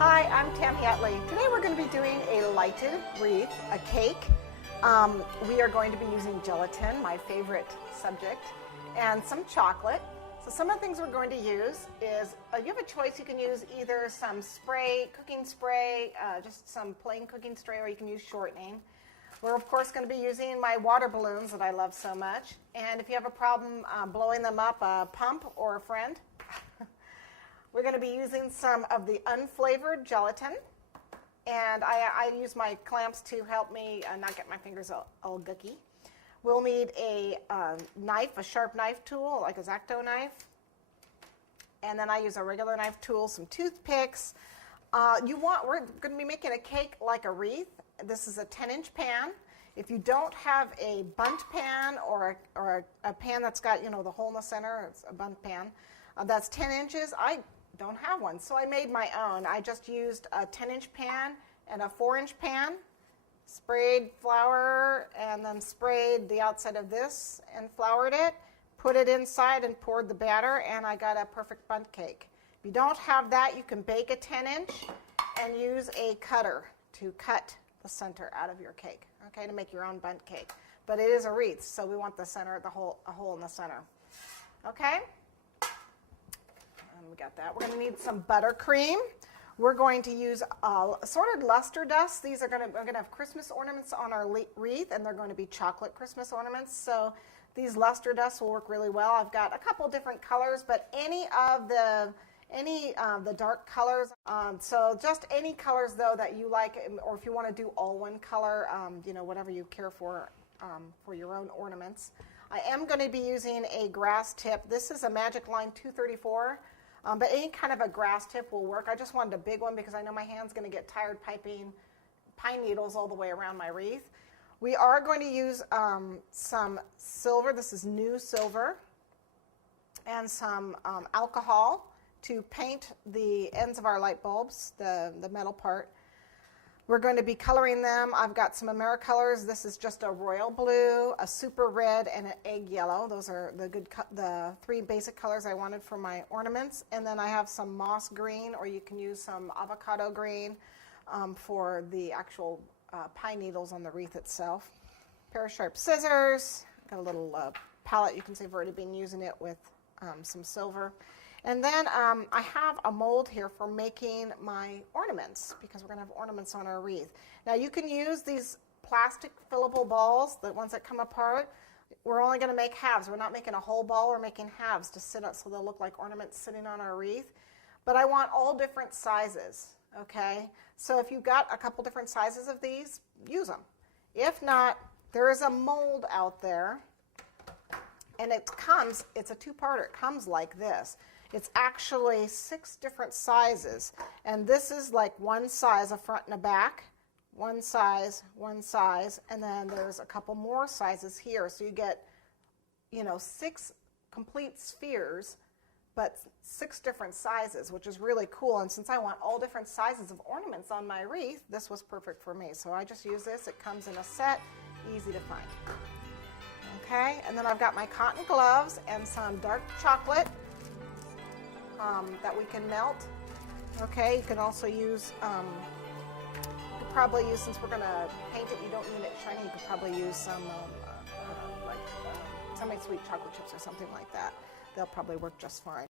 Hi, I'm Tami Utley. Today we're going to be doing a lighted wreath, a cake. We are going to be using gelatin, my favorite subject, and some chocolate. So some of the things we're going to use is, you have a choice. You can use either some spray, cooking spray, just some plain cooking spray, or you can use shortening. We're of course going to be using my water balloons that I love so much. And if you have a problem blowing them up, a pump or a friend. We're going to be using some of the unflavored gelatin, and I use my clamps to help me not get my fingers all gooky. We'll need a knife, a sharp knife tool, like a X-Acto knife, and then I use a regular knife tool, some toothpicks. We're going to be making a cake like a wreath. This is a 10-inch pan. If you don't have a bundt pan or a pan that's got, the hole in the center, it's a bundt pan, that's 10 inches. I don't have one, so I made my own. I just used a 10-inch pan and a 4-inch pan, sprayed flour, and then sprayed the outside of this and floured it, put it inside and poured the batter, and I got a perfect bundt cake. If you don't have that, you can bake a 10-inch and use a cutter to cut the center out of your cake, okay, to make your own bundt cake. But it is a wreath, so we want the center, a hole in the center, okay? We got that. We're going to need some buttercream. We're going to use assorted luster dust. We're going to have Christmas ornaments on our wreath, and they're going to be chocolate Christmas ornaments. So these luster dusts will work really well. I've got a couple different colors, but any of the dark colors. So just any colors though that you like, or if you want to do all one color, whatever you care for your own ornaments. I am going to be using a grass tip. This is a Magic Line 234. But any kind of a grass tip will work. I just wanted a big one because I know my hand's going to get tired piping pine needles all the way around my wreath. We are going to use some silver. This is new silver. And some alcohol to paint the ends of our light bulbs, the metal part. We're going to be coloring them. I've got some AmeriColors. This is just a royal blue, a super red, and an egg yellow. Those are the three basic colors I wanted for my ornaments. And then I have some moss green, or you can use some avocado green for the actual pine needles on the wreath itself. Pair of sharp scissors. Got a little palette. You can see I've already been using it with some silver. And then I have a mold here for making my ornaments, because we're going to have ornaments on our wreath. Now you can use these plastic fillable balls, the ones that come apart. We're only going to make halves. We're not making a whole ball. We're making halves to sit up so they'll look like ornaments sitting on our wreath. But I want all different sizes, okay? So if you've got a couple different sizes of these, use them. If not, there is a mold out there, and it's a two-parter. It comes like this. It's actually 6 different sizes, and this is like one size, a front and a back, one size, and then there's a couple more sizes here. So you get, 6 complete spheres, but 6 different sizes, which is really cool. And since I want all different sizes of ornaments on my wreath, this was perfect for me. So I just use this. It comes in a set, easy to find. Okay, and then I've got my cotton gloves and some dark chocolate that we can melt. Okay, you can also use, since we're going to paint it, you don't need it shiny, you could probably use some semi-sweet chocolate chips or something like that. They'll probably work just fine.